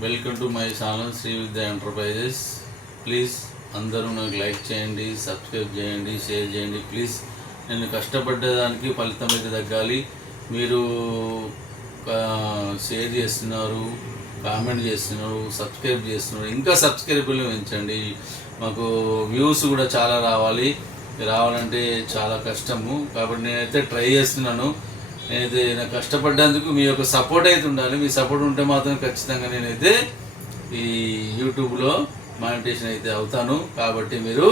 Welcome to my channel Shri Vidya enterprises please అందరూ నాకు like చేయండి సబ్స్క్రైబ్ చేయండి షేర్ చేయండి. ప్లీజ్ నేను కష్టపడ్డదానికి ఫలితం అయితే తగ్గాలి. మీరు షేర్ చేస్తున్నారు కామెంట్ చేస్తున్నారు సబ్స్క్రైబ్ చేస్తున్నారు. ఇంకా సబ్స్క్రైబులు పెంచండి. మాకు వ్యూస్ కూడా చాలా రావాలి. రావాలంటే చాలా కష్టము. కాబట్టి నేనైతే ట్రై చేస్తున్నాను. నేనైతే నాకు కష్టపడ్డందుకు మీ యొక్క సపోర్ట్ అయితే ఉండాలి. మీ సపోర్ట్ ఉంటే మాత్రం ఖచ్చితంగా నేనైతే ఈ యూట్యూబ్లో మానిటేషన్ అయితే అవుతాను. కాబట్టి మీరు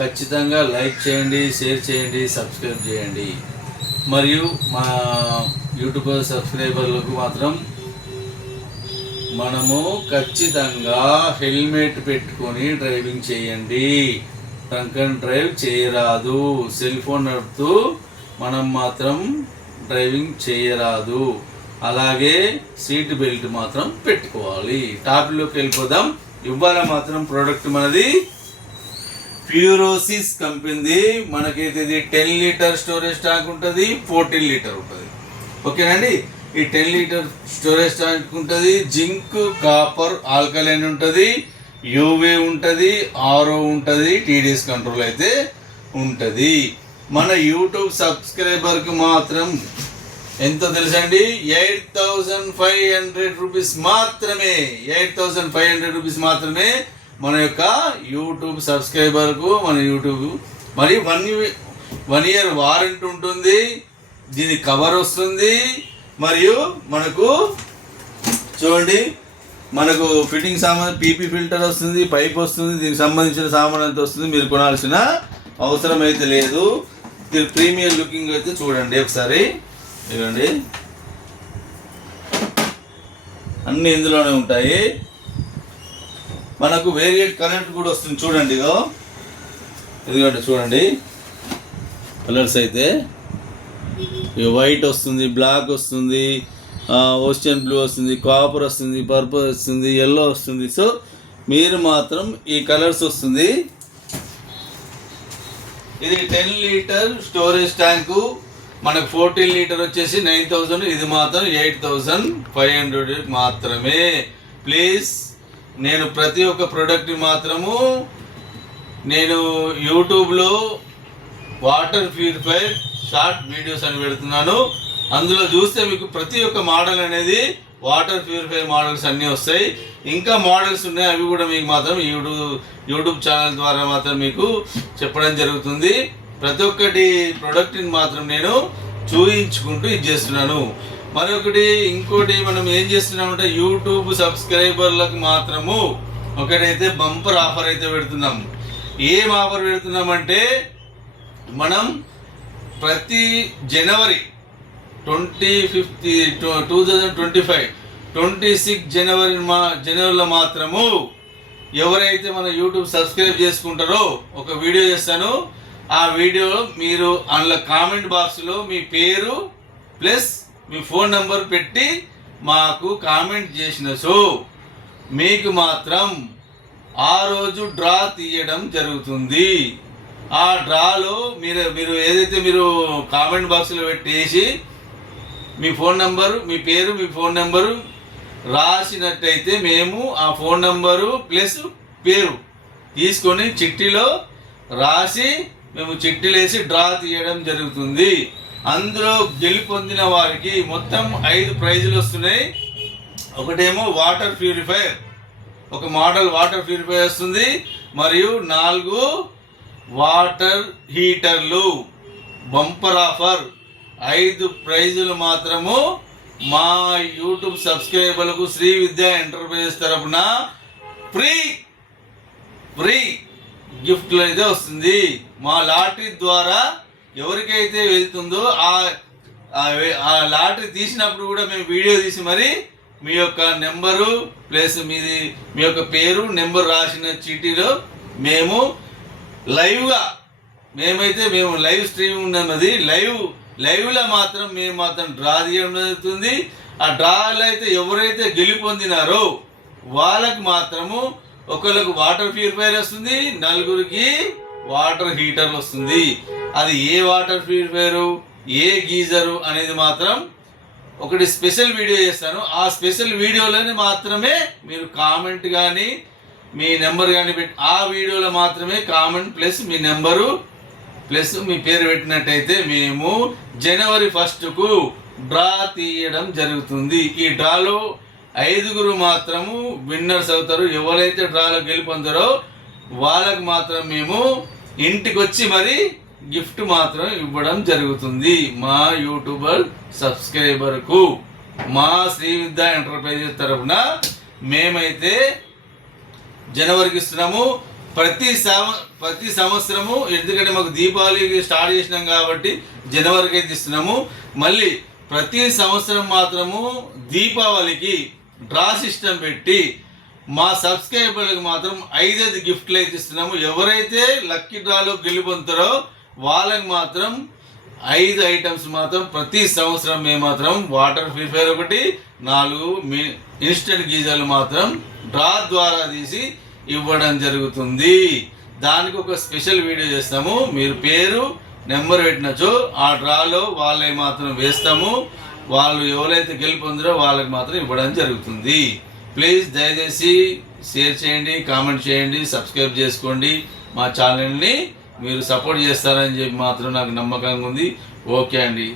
ఖచ్చితంగా లైక్ చేయండి షేర్ చేయండి సబ్స్క్రైబ్ చేయండి. మరియు మా యూట్యూబ్ సబ్స్క్రైబర్లకు మాత్రం మనము ఖచ్చితంగా హెల్మెట్ పెట్టుకొని డ్రైవింగ్ చేయండి. ట్రంక్ అండ్ డ్రైవ్ చేయరాదు. సెల్ ఫోన్ నడుపుతూ మనం మాత్రం డ్రైవింగ్ చేయరాదు. అలాగే సీట్ బెల్ట్ మాత్రం పెట్టుకోవాలి. టాపిక్లోకి వెళ్ళిపోదాం. ఇవాళ మాత్రం ప్రోడక్ట్ మనది ప్యూరోసిస్ కంపెనీది. మనకైతే ఇది టెన్ లీటర్ స్టోరేజ్ ట్యాంక్ ఉంటుంది ఫోర్టీన్ లీటర్ ఉంటుంది. ఓకేనండి? ఈ టెన్ లీటర్ స్టోరేజ్ ట్యాంక్ ఉంటుంది. జింక్ కాపర్ ఆల్కలైన్ ఉంటుంది. యూవే ఉంటుంది ఆర్ఓ ఉంటుంది టీడీఎస్ కంట్రోల్ అయితే ఉంటుంది. మన యూట్యూబ్ సబ్స్క్రైబర్కి మాత్రం ఎంతో తెలుసండి? Eight thousand five hundred rupees మాత్రమే. Eight thousand five hundred rupees మాత్రమే మన యొక్క యూట్యూబ్ సబ్స్క్రైబర్కు మన యూట్యూబ్ మరి వన్ వన్ ఇయర్ వారంటీ ఉంటుంది. దీని కవర్ వస్తుంది. మరియు మనకు చూడండి మనకు ఫిట్టింగ్ సామాన్ పీపీ ఫిల్టర్ వస్తుంది పైప్ వస్తుంది దీనికి సంబంధించిన సామాన్ అంతా వస్తుంది మీరు కొనాల్సిన అవసరం అయితే లేదు. దీని ప్రీమియం లుకింగ్ అయితే చూడండి ఒకసారి. ఇవ్వండి. అన్ని ఇందులోనే ఉంటాయి. మనకు వేరియేట్ కరెంట్ కూడా వస్తుంది. చూడండి ఇగో. ఇదిగోండి చూడండి. కలర్స్ అయితే. వైట్ వస్తుంది బ్లాక్ వస్తుంది ఓషన్ బ్లూ వస్తుంది కాపర్ వస్తుంది పర్పుల్ వస్తుంది ఎల్లో వస్తుంది. సో మీరు మాత్రం ఈ కలర్స్ వస్తుంది. ఇది టెన్ లీటర్ స్టోరేజ్ ట్యాంకు మనకు ఫోర్టీన్ లీటర్ వచ్చేసి నైన్ థౌజండ్ ఇది మాత్రం ఎయిట్ థౌజండ్ ఫైవ్ హండ్రెడ్ మాత్రమే. ప్లీజ్ నేను ప్రతి ఒక్క ప్రోడక్ట్ని మాత్రము నేను యూట్యూబ్లో వాటర్ ప్యూరిఫైర్ షార్ట్ వీడియోస్ అని పెడుతున్నాను. అందులో చూస్తే మీకు ప్రతి ఒక్క మోడల్ అనేది వాటర్ ప్యూరిఫైర్ మోడల్స్ అన్నీ వస్తాయి. ఇంకా మోడల్స్ ఉన్నాయి అవి కూడా మీకు మాత్రం యూట్యూబ్ యూట్యూబ్ ఛానల్ ద్వారా మాత్రం మీకు చెప్పడం జరుగుతుంది. ప్రతి ఒక్కటి ప్రోడక్ట్ని మాత్రం నేను చూయించుకుంటూ ఇది చేస్తున్నాను. మరొకటి ఇంకోటి మనం ఏం చేస్తున్నామంటే యూట్యూబ్ సబ్స్క్రైబర్లకు మాత్రము ఒకటైతే బంపర్ ఆఫర్ అయితే పెడుతున్నాం. ఏం ఆఫర్ పెడుతున్నామంటే మనం ప్రతి జనవరి twenty fifth two thousand twenty five twenty six జనవరి మా జనవరిలో మాత్రము ఎవరైతే మన యూట్యూబ్ సబ్స్క్రైబ్ చేసుకుంటారో ఒక వీడియో చేస్తాను. ఆ వీడియో మీరు అందులో కామెంట్ బాక్స్లో మీ పేరు ప్లస్ మీ ఫోన్ నెంబర్ పెట్టి మాకు కామెంట్ చేసిన సో మీకు మాత్రం ఆ రోజు డ్రా తీయడం జరుగుతుంది. ఆ డ్రాలో మీరు మీరు ఏదైతే మీరు కామెంట్ బాక్స్లో పెట్టేసి మీ ఫోన్ నంబరు మీ పేరు మీ ఫోన్ నెంబరు రాసినట్టయితే మేము ఆ ఫోన్ నంబరు ప్లస్ పేరు తీసుకొని చిట్టిలో రాసి మేము చెట్టిలేసి డ్రా తీయడం జరుగుతుంది. అందులో గెలుపొందిన వారికి మొత్తం ఐదు ప్రైజులు వస్తున్నాయి. ఒకటేమో వాటర్ ప్యూరిఫైయర్. ఒక మోడల్ వాటర్ ప్యూరిఫైయర్ వస్తుంది. మరియు నాలుగు వాటర్ హీటర్లు. Bumper offer. ఐదు ప్రైజులు మాత్రము మా యూట్యూబ్ సబ్స్క్రైబర్లకు శ్రీ విద్యా ఎంటర్ప్రైజెస్ తరపున ఫ్రీ ఫ్రీ గిఫ్ట్లు అయితే వస్తుంది. మా లాటరీ ద్వారా ఎవరికైతే వెళ్తుందో ఆ ఆ లాటరీ తీసినప్పుడు కూడా మేము వీడియో తీసి మరి మీ యొక్క నెంబరు ప్లస్ మీది మీ యొక్క పేరు నెంబర్ రాసిన చీటీలో మేము లైవ్గా మేమైతే మేము లైవ్ స్ట్రీమింగ్ ఉన్నది. లైవ్ లైవ్లో మాత్రం మేము మాత్రం డ్రా తీయడం జరుగుతుంది. ఆ డ్రాలో అయితే ఎవరైతే గెలుపొందినారో వాళ్ళకు మాత్రము ఒకళ్ళకు వాటర్ ప్యూరిఫైర్ వస్తుంది నలుగురికి వాటర్ హీటర్ వస్తుంది. అది ఏ వాటర్ ప్యూరిఫైరు ఏ గీజరు అనేది మాత్రం ఒకటి స్పెషల్ వీడియో చేస్తాను. ఆ స్పెషల్ వీడియోలోనే మాత్రమే మీరు కామెంట్ కానీ మీ నెంబర్ కానీ పెట్టి ఆ వీడియోలో మాత్రమే కామెంట్ ప్లస్ మీ నెంబరు ప్లస్ మీ పేరు పెట్టినట్టయితే మేము జనవరి ఫస్ట్కు డ్రా తీయడం జరుగుతుంది. ఈ డ్రాలో ఐదుగురు మాత్రము విన్నర్స్ అవుతారు. ఎవరైతే డ్రాలో గెలిపొందారో వాళ్ళకు మాత్రం మేము ఇంటికి వచ్చి మరి గిఫ్ట్ మాత్రం ఇవ్వడం జరుగుతుంది మా యూట్యూబర్ సబ్స్క్రైబర్కు. మా శ్రీ విద్యా ఎంటర్ప్రైజెస్ తరఫున మేమైతే జనవరికి ఇస్తున్నాము. ప్రతి సంవ ప్రతి సంవత్సరము ఎందుకంటే మాకు దీపావళికి స్టార్ట్ చేసినాం కాబట్టి జనవరికి అయితే ఇస్తున్నాము. మళ్ళీ ప్రతి సంవత్సరం మాత్రము దీపావళికి డ్రా సిస్టమ్ పెట్టి మా సబ్స్క్రైబర్లకు మాత్రం ఐదైదు గిఫ్ట్లు అయితే ఇస్తున్నాము. ఎవరైతే లక్కీ డ్రాలో గెలుపొందుతారో వాళ్ళకి మాత్రం ఐదు ఐటమ్స్ మాత్రం ప్రతి సంవత్సరం మేము మాత్రం వాటర్ ప్యూరిఫైర్ ఒకటి నాలుగు మీ ఇన్స్టెంట్ గీజర్లు మాత్రం డ్రా ద్వారా తీసి ఇవ్వడం జరుగుతుంది. దానికి ఒక స్పెషల్ వీడియో చేస్తాము. మీరు పేరు నెంబర్ పెట్టినచో ఆ డ్రాలో వాళ్ళే మాత్రం వేస్తాము. వాళ్ళు ఎవరైతే గెలుపొందరో వాళ్ళకి మాత్రం ఇవ్వడం జరుగుతుంది. ప్లీజ్ దయచేసి షేర్ చేయండి కామెంట్ చేయండి సబ్స్క్రైబ్ చేసుకోండి. మా ఛానల్ని మీరు సపోర్ట్ చేస్తారని చెప్పి మాత్రం నాకు నమ్మకంగా ఉంది. ఓకే అండి.